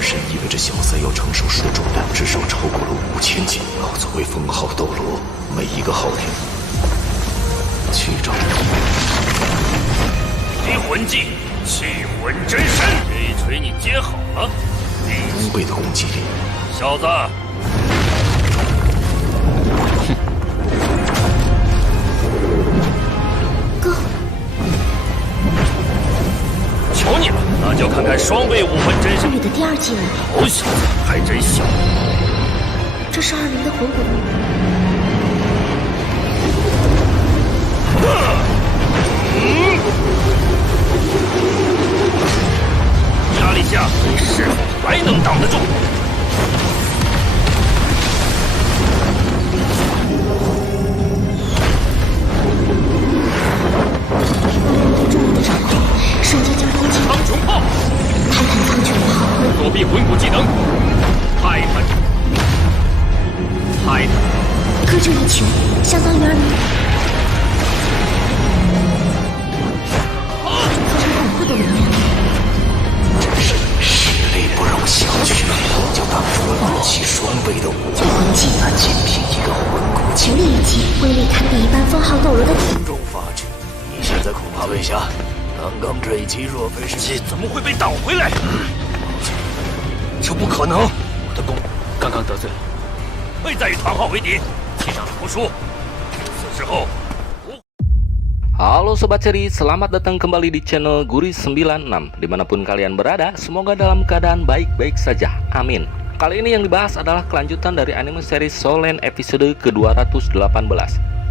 身意味着小三要承受时重量至少超过了5000斤。老子为封号斗罗，每一个昊天，去招。离魂技，气魂真身。这一锤你接好了。5倍的攻击力，小子。哥，求你了，那就看看双倍武魂真身。你的第2技能，好小子，还真小。这是2000的魂骨。压力下，你是否还能挡得住？注意的掌控，瞬间将攻击。苍穹炮，泰坦苍穹炮，躲避魂骨技能。泰坦，搁这一拳，相当于2000。造成恐怖的能量。实力不容小觑，就挡住了武器双倍的武魂。魂技，但仅凭一个魂骨全力一击，威力堪比一般封号斗罗的。空中发指，你现在恐怕未下。刚刚这一击若非是这怎么会被挡回来？这不可能！我的功刚刚得罪了，未再与唐昊为敌，气上了不输。此之后。Halo Sobat Seri, selamat datang kembali di channel Guri96. Dimanapun kalian berada, semoga dalam keadaan baik-baik saja, amin. Kali ini yang dibahas adalah kelanjutan dari anime seri Soul Land episode ke-218.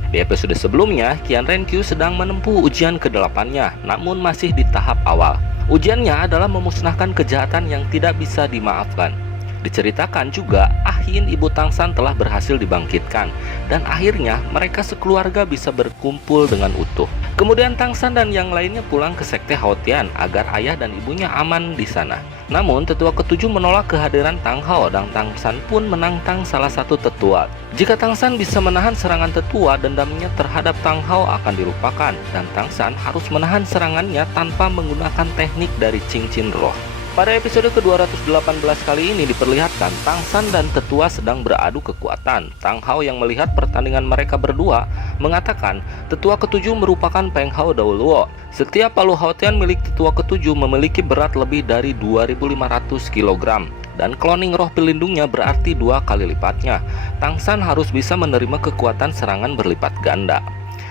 Di episode sebelumnya, Qian Renqiu sedang menempuh ujian ke-8-nya, namun masih di tahap awal. Ujiannya adalah memusnahkan kejahatan yang tidak bisa dimaafkan. Diceritakan juga, Ahin ibu Tangsan telah berhasil dibangkitkan, dan akhirnya mereka sekeluarga bisa berkumpul dengan utuh. Kemudian Tangsan dan yang lainnya pulang ke Sekte Haotian agar ayah dan ibunya aman di sana. Namun tetua ketujuh menolak kehadiran Tang Hao dan Tangsan pun menantang salah satu tetua. Jika Tangsan bisa menahan serangan tetua, dendamnya terhadap Tang Hao akan dilupakan, dan Tangsan harus menahan serangannya tanpa menggunakan teknik dari cincin roh. Pada episode ke-218 kali ini diperlihatkan Tangsan dan tetua sedang beradu kekuatan. Tang Hao yang melihat pertandingan mereka berdua mengatakan tetua ketujuh merupakan Peng Hao Daoluo. Setiap palu Haotian milik tetua ketujuh memiliki berat lebih dari 2500 kg. Dan cloning roh pelindungnya berarti 2 kali lipatnya. Tangsan harus bisa menerima kekuatan serangan berlipat ganda.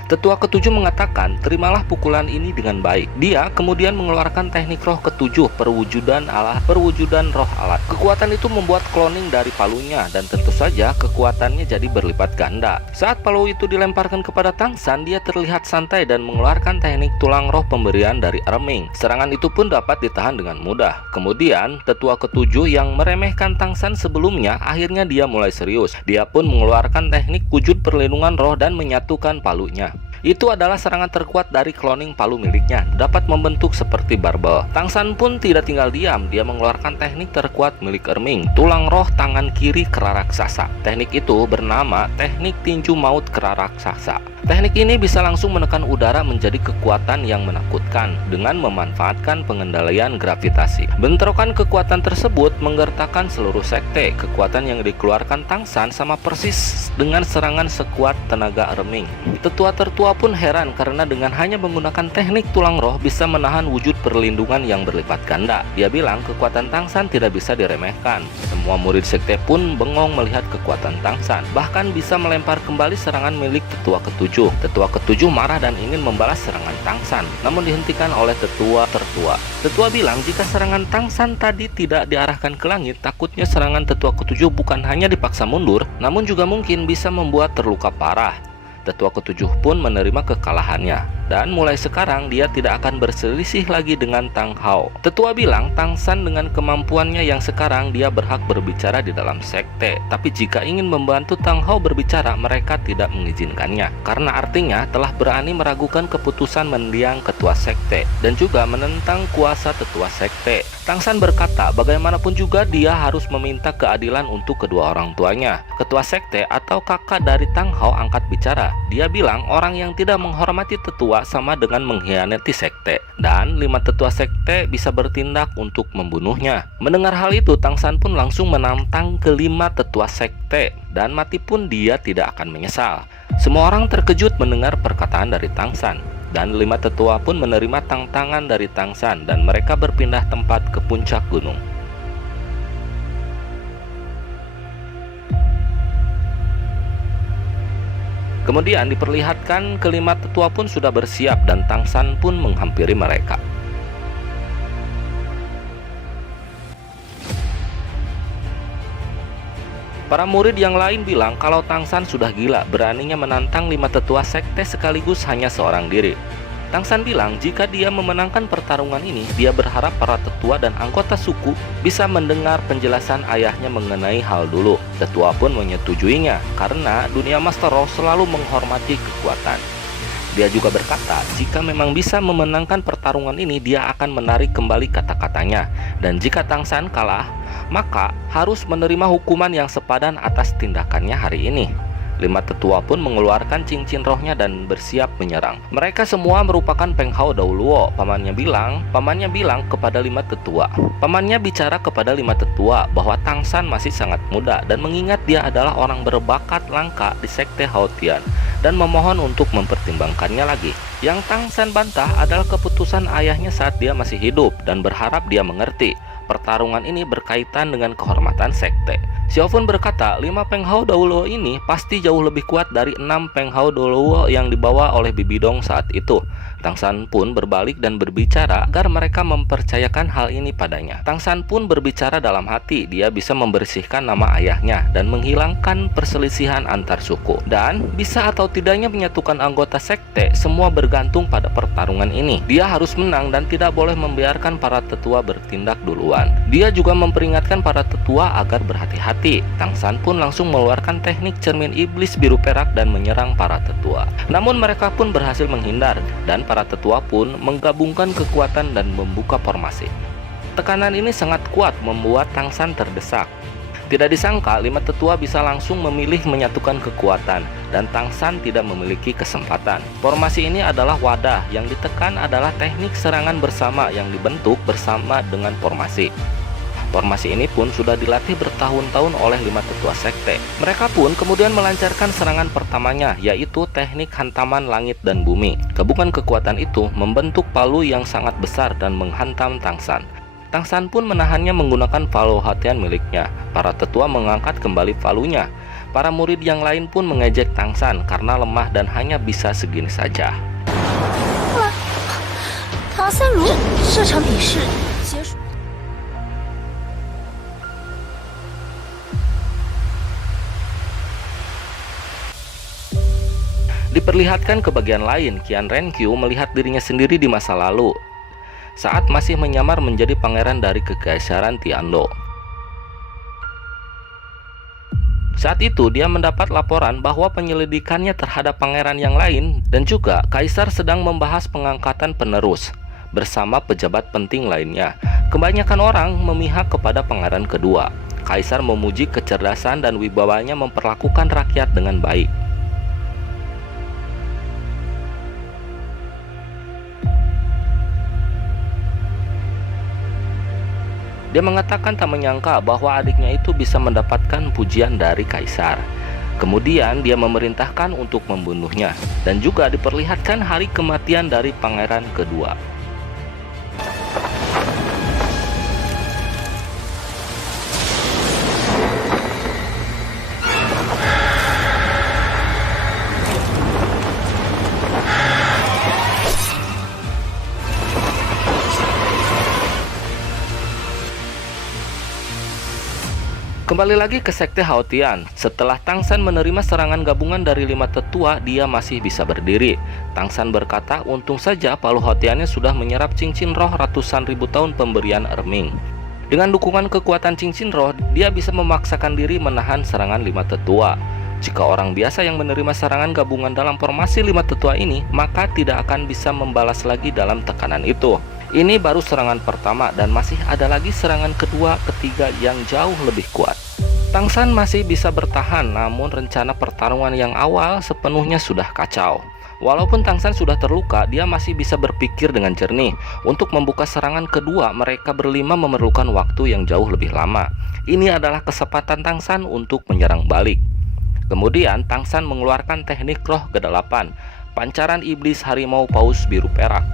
Tetua ketujuh mengatakan, terimalah pukulan ini dengan baik. Dia kemudian mengeluarkan teknik roh ketujuh, perwujudan roh alat. Kekuatan itu membuat cloning dari palunya, dan tentu saja kekuatannya jadi berlipat ganda. Saat palu itu dilemparkan kepada Tangsan, dia terlihat santai dan mengeluarkan teknik tulang roh pemberian dari Erming. Serangan itu pun dapat ditahan dengan mudah. Kemudian, tetua ketujuh yang meremehkan Tangsan sebelumnya, akhirnya dia mulai serius. Dia pun mengeluarkan teknik wujud perlindungan roh dan menyatukan palunya. Itu adalah serangan terkuat dari cloning palu miliknya, dapat membentuk seperti barbel. Tangsan pun tidak tinggal diam, dia mengeluarkan teknik terkuat milik Erming, tulang roh tangan kiri kera raksasa. Teknik itu bernama teknik tinju maut kera raksasa. Teknik ini bisa langsung menekan udara menjadi kekuatan yang menakutkan dengan memanfaatkan pengendalian gravitasi. Bentrokan kekuatan tersebut menggertakkan seluruh sekte. Kekuatan yang dikeluarkan Tangsan sama persis dengan serangan sekuat tenaga Erming. Tetua tertua pun heran karena dengan hanya menggunakan teknik tulang roh bisa menahan wujud perlindungan yang berlipat ganda. Dia bilang kekuatan Tangsan tidak bisa diremehkan. Semua murid sekte pun bengong melihat kekuatan Tangsan, bahkan bisa melempar kembali serangan milik tetua ketujuh. Tetua ketujuh marah dan ingin membalas serangan Tangsan, namun dihentikan oleh tetua tertua. Tetua bilang jika serangan Tangsan tadi tidak diarahkan ke langit, takutnya serangan tetua ketujuh bukan hanya dipaksa mundur, namun juga mungkin bisa membuat terluka parah. Tetua ketujuh pun menerima kekalahannya, dan mulai sekarang dia tidak akan berselisih lagi dengan Tang Hao. Tetua bilang Tangsan dengan kemampuannya yang sekarang dia berhak berbicara di dalam sekte, tapi jika ingin membantu Tang Hao berbicara mereka tidak mengizinkannya, karena artinya telah berani meragukan keputusan mendiang ketua sekte dan juga menentang kuasa tetua sekte. Tang San berkata bagaimanapun juga dia harus meminta keadilan untuk kedua orang tuanya. Ketua sekte atau kakak dari Tang Hao angkat bicara. Dia bilang orang yang tidak menghormati tetua sama dengan mengkhianati sekte, dan 5 tetua sekte bisa bertindak untuk membunuhnya. Mendengar hal itu, Tang San pun langsung menantang ke-5 tetua sekte, dan mati pun dia tidak akan menyesal. Semua orang terkejut mendengar perkataan dari Tang San. Dan 5 tetua pun menerima tantangan dari Tang San dan mereka berpindah tempat ke puncak gunung. Kemudian diperlihatkan ke-5 tetua pun sudah bersiap dan Tang San pun menghampiri mereka. Para murid yang lain bilang kalau Tang San sudah gila, beraninya menantang 5 tetua sekte sekaligus hanya seorang diri. Tang San bilang jika dia memenangkan pertarungan ini, dia berharap para tetua dan anggota suku bisa mendengar penjelasan ayahnya mengenai hal dulu. Tetua pun menyetujuinya karena dunia Master Roh selalu menghormati kekuatan. Dia juga berkata jika memang bisa memenangkan pertarungan ini, dia akan menarik kembali kata-katanya. Dan jika Tang San kalah, maka harus menerima hukuman yang sepadan atas tindakannya hari ini. 5 tetua pun mengeluarkan cincin rohnya dan bersiap menyerang. Mereka semua merupakan Peng Hao Dauluo. Pamannya bilang kepada 5 tetua. Pamannya bicara kepada 5 tetua bahwa Tang San masih sangat muda dan mengingat dia adalah orang berbakat langka di sekte Haotian dan memohon untuk mempertimbangkannya lagi. Yang Tang San bantah adalah keputusan ayahnya saat dia masih hidup dan berharap dia mengerti. Pertarungan ini berkaitan dengan kehormatan sekte. Xiaofun berkata 5 Peng Hao Dauluo ini pasti jauh lebih kuat dari 6 Peng Hao Dauluo yang dibawa oleh Bibi Dong saat itu. Tang San pun berbalik dan berbicara agar mereka mempercayakan hal ini padanya. Tang San pun berbicara dalam hati, dia bisa membersihkan nama ayahnya dan menghilangkan perselisihan antar suku. Dan bisa atau tidaknya menyatukan anggota sekte, semua bergantung pada pertarungan ini. Dia harus menang dan tidak boleh membiarkan para tetua bertindak duluan. Dia juga memperingatkan para tetua agar berhati-hati. Tang San pun langsung mengeluarkan teknik cermin iblis biru perak dan menyerang para tetua. Namun mereka pun berhasil menghindar dan para tetua pun menggabungkan kekuatan dan membuka formasi. Tekanan ini sangat kuat membuat Tang San terdesak. Tidak disangka 5 tetua bisa langsung memilih menyatukan kekuatan dan Tang San tidak memiliki kesempatan. Formasi ini adalah wadah, yang ditekan adalah teknik serangan bersama yang dibentuk bersama dengan formasi. Formasi ini pun sudah dilatih bertahun-tahun oleh 5 tetua sekte. Mereka pun kemudian melancarkan serangan pertamanya, yaitu teknik hantaman langit dan bumi. Gabungan kekuatan itu membentuk palu yang sangat besar dan menghantam Tang San. Tang San pun menahannya menggunakan palu hatian miliknya. Para tetua mengangkat kembali palunya. Para murid yang lain pun mengejek Tang San karena lemah dan hanya bisa segini saja. 唐三如，这场比试结束。 Diperlihatkan ke bagian lain, Qian Renqiu melihat dirinya sendiri di masa lalu saat masih menyamar menjadi pangeran dari Kekaisaran Tiando. Saat itu dia mendapat laporan bahwa penyelidikannya terhadap pangeran yang lain dan juga kaisar sedang membahas pengangkatan penerus bersama pejabat penting lainnya. Kebanyakan orang memihak kepada pangeran kedua. Kaisar memuji kecerdasan dan wibawanya memperlakukan rakyat dengan baik. Dia mengatakan tak menyangka bahwa adiknya itu bisa mendapatkan pujian dari kaisar. Kemudian dia memerintahkan untuk membunuhnya dan juga diperlihatkan hari kematian dari pangeran kedua. Kembali lagi ke sekte Haotian. Setelah Tang San menerima serangan gabungan dari 5 tetua, dia masih bisa berdiri. Tang San berkata, untung saja palu Haotiannya sudah menyerap cincin roh ratusan ribu tahun pemberian Erming. Dengan dukungan kekuatan cincin roh, dia bisa memaksakan diri menahan serangan 5 tetua. Jika orang biasa yang menerima serangan gabungan dalam formasi 5 tetua ini, maka tidak akan bisa membalas lagi dalam tekanan itu. Ini baru serangan pertama dan masih ada lagi serangan kedua, ketiga yang jauh lebih kuat. Tang San masih bisa bertahan, namun rencana pertarungan yang awal sepenuhnya sudah kacau. Walaupun Tang San sudah terluka, dia masih bisa berpikir dengan jernih. Untuk membuka serangan kedua, mereka berlima memerlukan waktu yang jauh lebih lama. Ini adalah kesempatan Tang San untuk menyerang balik. Kemudian Tang San mengeluarkan teknik roh ke-8, pancaran iblis harimau paus biru perak.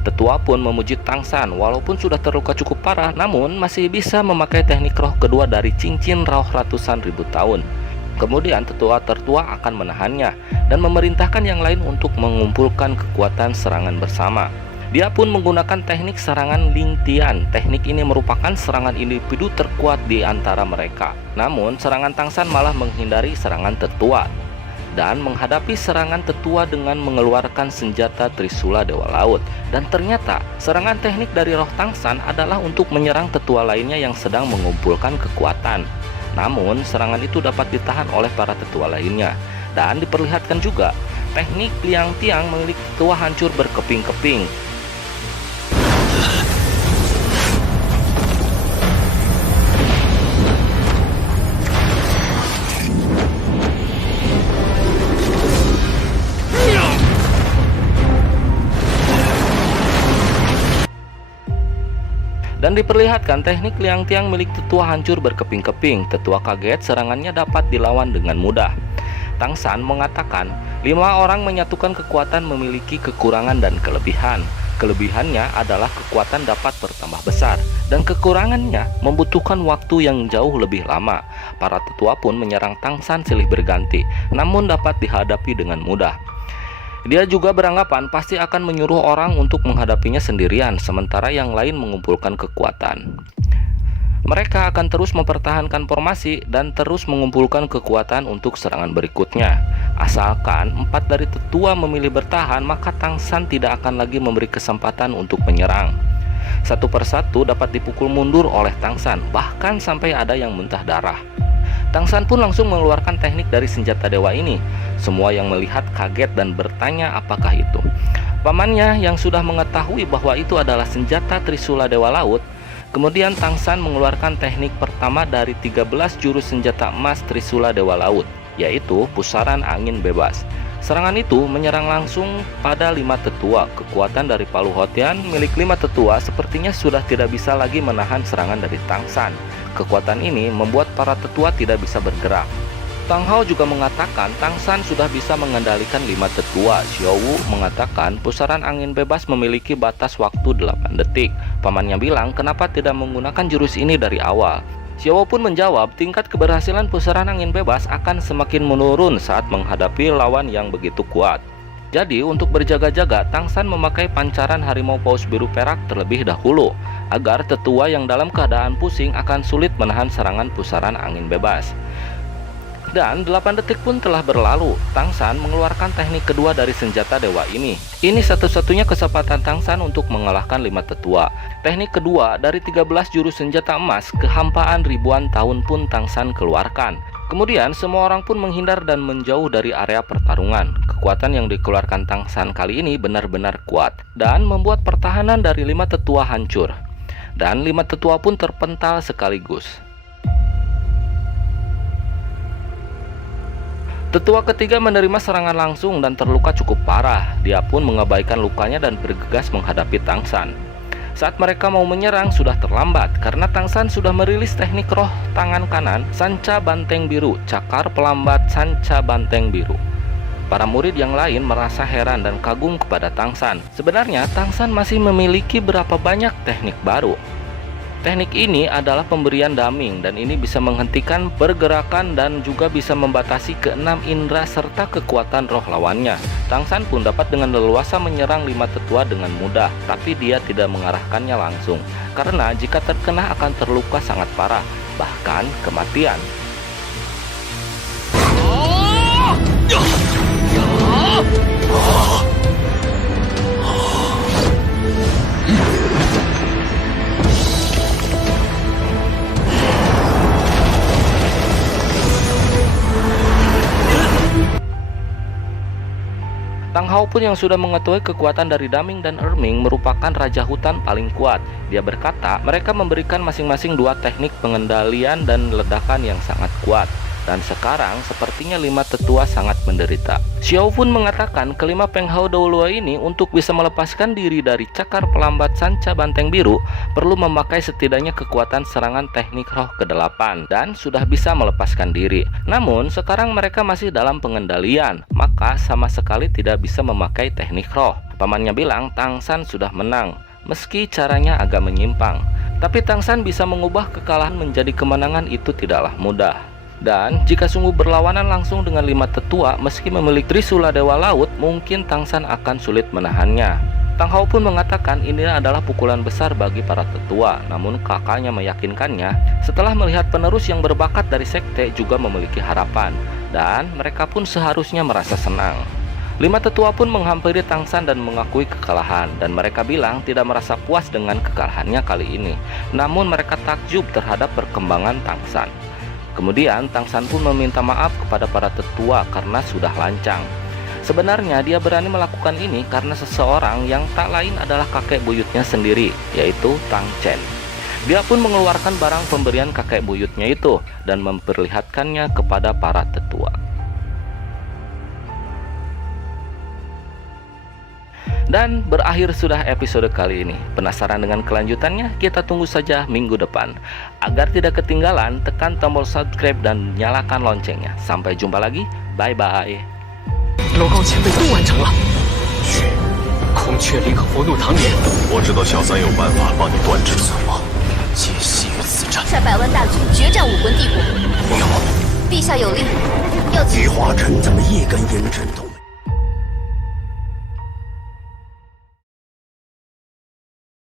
Tetua pun memuji Tang San, walaupun sudah terluka cukup parah, namun masih bisa memakai teknik roh kedua dari cincin roh ratusan ribu tahun. Kemudian tetua tertua akan menahannya dan memerintahkan yang lain untuk mengumpulkan kekuatan serangan bersama. Dia pun menggunakan teknik serangan Ling Tian. Teknik ini merupakan serangan individu terkuat di antara mereka. Namun serangan Tang San malah menghindari serangan tetua dan menghadapi serangan tetua dengan mengeluarkan senjata Trisula Dewa Laut. Dan ternyata serangan teknik dari roh Tang San adalah untuk menyerang tetua lainnya yang sedang mengumpulkan kekuatan. Namun serangan itu dapat ditahan oleh para tetua lainnya. Dan diperlihatkan juga teknik Liang Tiang milik tetua hancur berkeping-keping. Dan diperlihatkan teknik Liang Tiang milik tetua hancur berkeping-keping. Tetua kaget serangannya dapat dilawan dengan mudah. Tang San mengatakan 5 orang menyatukan kekuatan memiliki kekurangan dan kelebihan. Kelebihannya adalah kekuatan dapat bertambah besar dan kekurangannya membutuhkan waktu yang jauh lebih lama. Para tetua pun menyerang Tang San silih berganti, namun dapat dihadapi dengan mudah. Dia juga beranggapan pasti akan menyuruh orang untuk menghadapinya sendirian, sementara yang lain mengumpulkan kekuatan. Mereka akan terus mempertahankan formasi dan terus mengumpulkan kekuatan untuk serangan berikutnya. Asalkan 4 dari tetua memilih bertahan, maka Tang San tidak akan lagi memberi kesempatan untuk menyerang. Satu persatu dapat dipukul mundur oleh Tang San, bahkan sampai ada yang muntah darah. Tang San pun langsung mengeluarkan teknik dari senjata dewa ini. Semua yang melihat kaget dan bertanya apakah itu. Pamannya yang sudah mengetahui bahwa itu adalah senjata Trisula Dewa Laut. Kemudian Tang San mengeluarkan teknik pertama dari 13 jurus senjata emas Trisula Dewa Laut, yaitu pusaran angin bebas. Serangan itu menyerang langsung pada 5 tetua. Kekuatan dari Palu Hotian milik 5 tetua sepertinya sudah tidak bisa lagi menahan serangan dari Tang San. Kekuatan ini membuat para tetua tidak bisa bergerak. Tang Hao juga mengatakan Tang San sudah bisa mengendalikan 5 tetua. Xiao Wu mengatakan pusaran angin bebas memiliki batas waktu 8 detik. Pamannya bilang kenapa tidak menggunakan jurus ini dari awal. Xiao Wu pun menjawab tingkat keberhasilan pusaran angin bebas akan semakin menurun saat menghadapi lawan yang begitu kuat. Jadi untuk berjaga-jaga, Tang San memakai pancaran harimau paus biru perak terlebih dahulu, agar tetua yang dalam keadaan pusing akan sulit menahan serangan pusaran angin bebas. Dan 8 detik pun telah berlalu. Tang San mengeluarkan teknik kedua dari senjata dewa ini. Ini satu-satunya kesempatan Tang San untuk mengalahkan 5 tetua. Teknik kedua dari 13 jurus senjata emas, kehampaan ribuan tahun pun Tang San keluarkan. Kemudian semua orang pun menghindar dan menjauh dari area pertarungan. Kekuatan yang dikeluarkan Tang San kali ini benar-benar kuat dan membuat pertahanan dari 5 tetua hancur. Dan 5 tetua pun terpental sekaligus. Tetua ketiga menerima serangan langsung dan terluka cukup parah. Dia pun mengabaikan lukanya dan bergegas menghadapi Tang San. Saat mereka mau menyerang sudah terlambat karena Tang San sudah merilis teknik roh tangan kanan Sanca Banteng Biru, cakar pelambat Sanca Banteng Biru. Para murid yang lain merasa heran dan kagum kepada Tang San. Sebenarnya Tang San masih memiliki berapa banyak teknik baru. Teknik ini adalah pemberian daming dan ini bisa menghentikan pergerakan dan juga bisa membatasi ke-6 indera serta kekuatan roh lawannya. Tang San pun dapat dengan leluasa menyerang 5 tetua dengan mudah, tapi dia tidak mengarahkannya langsung karena jika terkena akan terluka sangat parah, bahkan kematian. Tang Hao pun yang sudah mengetahui kekuatan dari Daming dan Erming merupakan raja hutan paling kuat. Dia berkata mereka memberikan masing-masing 2 teknik pengendalian dan ledakan yang sangat kuat. Dan sekarang sepertinya 5 tetua sangat menderita. Xiao pun mengatakan kelima Peng Hao Doulua ini untuk bisa melepaskan diri dari cakar pelambat sanca banteng biru perlu memakai setidaknya kekuatan serangan teknik roh ke-8 dan sudah bisa melepaskan diri. Namun sekarang mereka masih dalam pengendalian, maka sama sekali tidak bisa memakai teknik roh. Pamannya bilang Tang San sudah menang, meski caranya agak menyimpang. Tapi Tang San bisa mengubah kekalahan menjadi kemenangan itu tidaklah mudah. Dan jika sungguh berlawanan langsung dengan 5 tetua meski memiliki Trisula Dewa Laut, mungkin Tang San akan sulit menahannya. Tang Hao pun mengatakan ini adalah pukulan besar bagi para tetua. Namun kakaknya meyakinkannya setelah melihat penerus yang berbakat dari sekte juga memiliki harapan, dan mereka pun seharusnya merasa senang. 5 tetua pun menghampiri Tang San dan mengakui kekalahan, dan mereka bilang tidak merasa puas dengan kekalahannya kali ini. Namun mereka takjub terhadap perkembangan Tang San. Kemudian Tang San pun meminta maaf kepada para tetua karena sudah lancang. Sebenarnya dia berani melakukan ini karena seseorang yang tak lain adalah kakek buyutnya sendiri, yaitu Tang Chen. Dia pun mengeluarkan barang pemberian kakek buyutnya itu dan memperlihatkannya kepada para tetua. Dan berakhir sudah episode kali ini. Penasaran dengan kelanjutannya? Kita tunggu saja minggu depan. Agar tidak ketinggalan, tekan tombol subscribe dan nyalakan loncengnya. Sampai jumpa lagi, bye-bye. 楼高前辈都完成了。去，空雀立刻佛怒唐年。我知道小三有办法帮你断指存亡，皆系于此战。率百万大军决战武魂帝国。不要，陛下有令，要菊花城怎么一根烟震动？